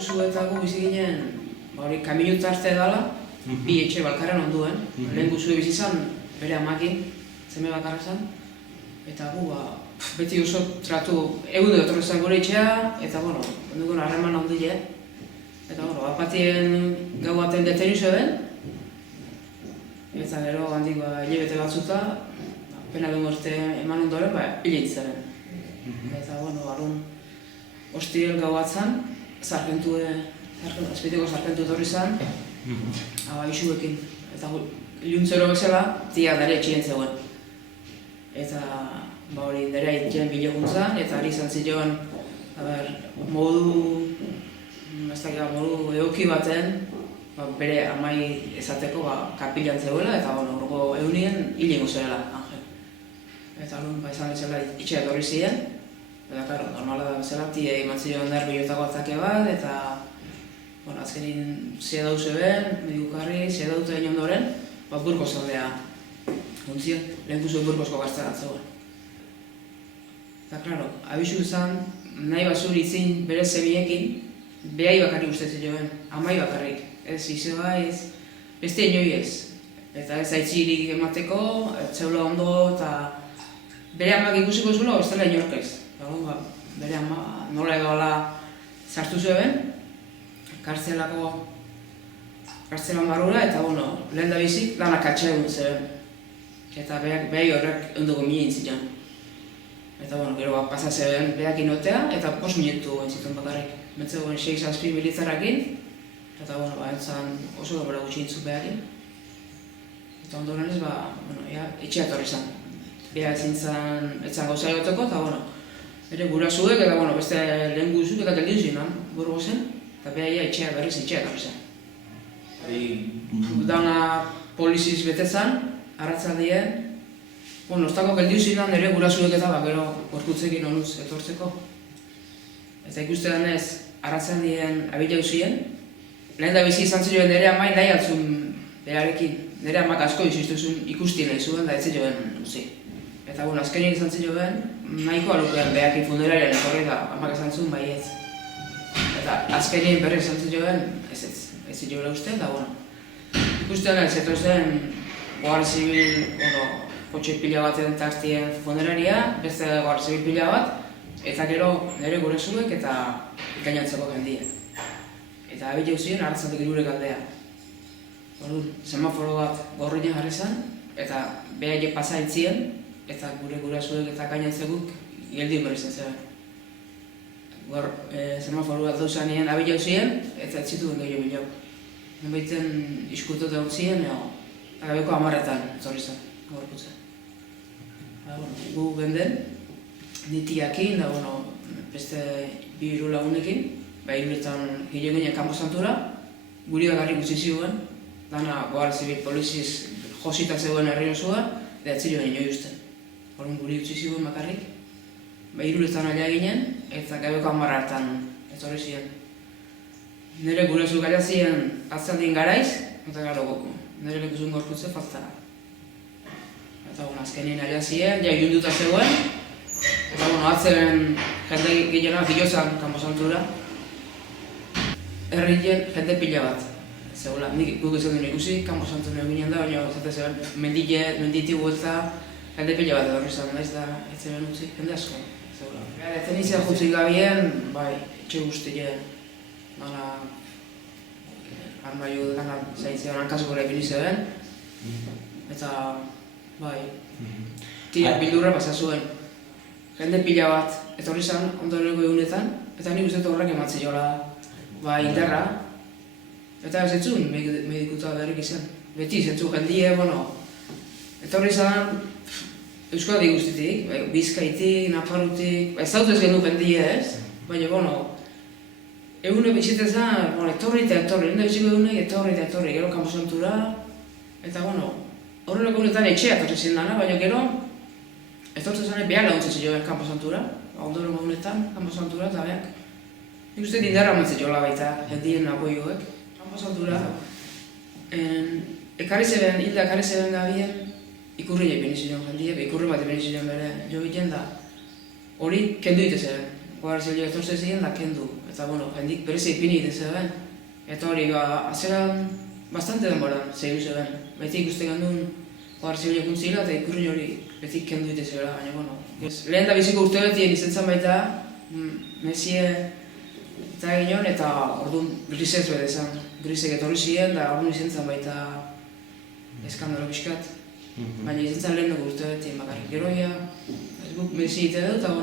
guzuetako bizi ginen, hori kaminu tarte dela, bi etxe balkarren onduen. Lehen guzue bizi zen, bere amakin, zeme bakarra zen. Eta gu, beti oso tratu egun etorri zen gure etxea, eta bueno, ondugun harreman handile. Eta bueno, apatien gau baten detenu zeben, eta gero handik hilabete batzuta, pena den urte eman ondoren, hile itzaren. Eta bueno, arun hostiel gau batzan, azpeitiko sargentu etorri zen, isuekin. Eta iluntzero bezala, tia dara etxien zegoen. Eta hori dara etxien biloguntzan, eta ari izan ziloan modu egoki baten, bere amai ezateko kapilan zegoela, eta horrego egunien hilingo zerela, Angel. Eta izan bezala itxea etorri ziren, eta normala da bezala, tia eman ziren nerbiotako atzake bat, eta azkenin zedau zeben, medikukarri, zedau eta egin ondoren, Burgos aldea guntzien, lehen guzuen Burgosko gazterat zegoen. Eta, klaro, abisu izan, nahi basuri itzin bere zemiekin, behai bakarrik uste ziloen, amai bakarrik. Ez izeba ez, beste inoiz ez. Eta ez aitzirik emateko, etzeula ondo eta bere amak ikusiko zuela, ez dela inork ez. Bere ama nola edoala sartu zuen, kartzelan barrura, eta lehen da bizik lanak atxegun zeben. Eta behai horrek onduko minen ziren. Eta gero pasa zeben behak inotea, eta 5 minutu entzituen bakarrik. Metzegoen 6-7 militzarrakin, eta entzan oso gobera gutxi intzu behakin. Eta ondoren ez, etxea etorri zen. Beha ezin zen gauza egoteko, eta ere gurasuek eta beste lehen guzuk eta geldiu zinan, Burgosen, eta beha etxea berriz etxea etorri zen. Dana poliziz bete zen, arratzaldien, ostako geldiu zinan ere gurasuek eta gero gorputzekin onuz etortzeko. Eta ikuste denez, arratzaldien abilau ziren, lehen da bizi izan ziren nire amai nahi atzun berarekin. Nire amak asko izustu zuen ikusti nahi zuen da ez ziren uzi. Eta azkenik izan ziren, nahiko alukean behakin funerarian etorri da amak izan zuen baietz. Eta azkenik berri izan ziren, ez ziren uste, eta ikuste denez, eto zen Guardia Zibil, kotxe pila baten tastien funeraria, beste Guardia Zibil pila bat, eta gero nire guresuek eta gainantzeko jendien. Eta abilau ziren arratzaldik irurek aldea. Semaforo bat gorriña jarri zen, eta behaiek pasa entzien, eta gure gurasuek eta gainantzekuk geldien berri zen zeben. Semaforo bat dauzanien abilau ziren, eta ez zituen gehiago bilau. Nonbaiten iskurtote hon ziren, eta gabeko 10etan zorri zen, gorputzen. Gu genden, nitiakin, beste 2 lagunekin, iruretan gile ginen kanpo santura, guri bakarrik utzi zioen, dana Guardia Zibil poliziz josita zegoen herri osoa, eta ez ziren inoi usten. Guri utzi zioen bakarrik, iruretan alia ginen, eta gabeko 10etan etorri ziren. Nire gurasu gaila ziren atzaldien garaiz, eta gero nire lekuzun gorputze faltara. Eta azkenien alia ziren, ja ilunduta zegoen, eta atzeren jende gilena filozan kanpo santura, herrien jende pila bat. Zegoela, guk ez duen ikusi, kanpo santura ginen da, baina zate zeben menditigu eta jende pila bat edo izan da, ez zeben utzi, jende asko. Detenizia jutzik gabien, etxe guztien, armaiu dena zaintzen hankasgora ipini zeben, eta tira bildurra pasa zuen. Jende pila bat etorri zen ondoreneko egunetan, eta nik uste horrek ematzi jola indarra. Eta ez entzun medikuta berrik izan. Beti zentzu jendie, etorri zen Euskadi guztitik, Bizkaitik, Nafarrotik, ez dut ez gendu jendie ez, baina egune bizite zen, etorri eta etorri, nire biziko egunek etorri eta etorri, gero kanpo santura, eta horrelako egunetan etxea etorri zen dana, baina gero etortzen zen behar laguntzen ziloen kanpo santura, ondoren egunetan kanpo santura eta behak. Nik uste indarra mantzen jola baita, jendien apoioek, kanpo santura. Hilda ekarri zeben gabien, ikurri ipini ziren jendiek, ikurri bat ipini ziren bere jo egiten da. Hori kendu ite zeben. Guardia etorze ziren da kendu. Eta, jendik berezi ipini egiten zeben. Eta hori, azeran bastante denboran zehiru zeben. Beti ikuste gandun Guardia kuntzila eta ikurri hori beti kendu egiten zebera, baina, lehen da biziko urte betien izentzan baita, Mesie eta egin eta orduan grisez bete zen. Grisek etorri ziren da orduan izentzan baita eskandalo pixkat. Baina izentzan lehen dugu urte betien bakarrik. Geroia, guk Mesi egite dut eta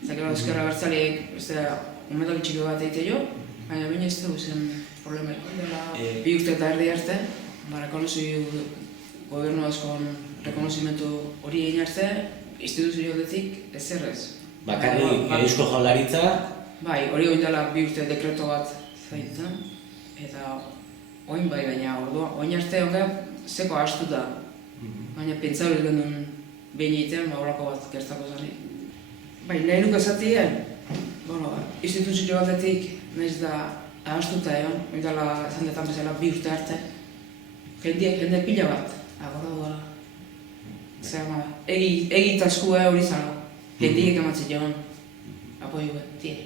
eta gero ezkerra bertzaleek momentu bitxiko bat egite jo, baina baina ez dugu zen problema dela bi urte eta erdi arte, rekonozio gobernu askon rekonozimentu hori egin arte, instituzio aldetik ezerrez. Bakarrik Eusko Jaurlaritza? Bai, hori oin dela bi urte dekreto bat zaitzen, eta oin bai baina oin arte honga zeko astuta, baina pentsa hori genuen behin egiten horako bat gertako zanik. Bai, nahi nuke esatien, instituzio batetik nahiz da ahastuta egon, oin dela zandetan bezala bi urte arte, jende pila bat, agorra duela. Zer, egitaskua hori zara, jendiek ematzen joan, apoio bat, tie.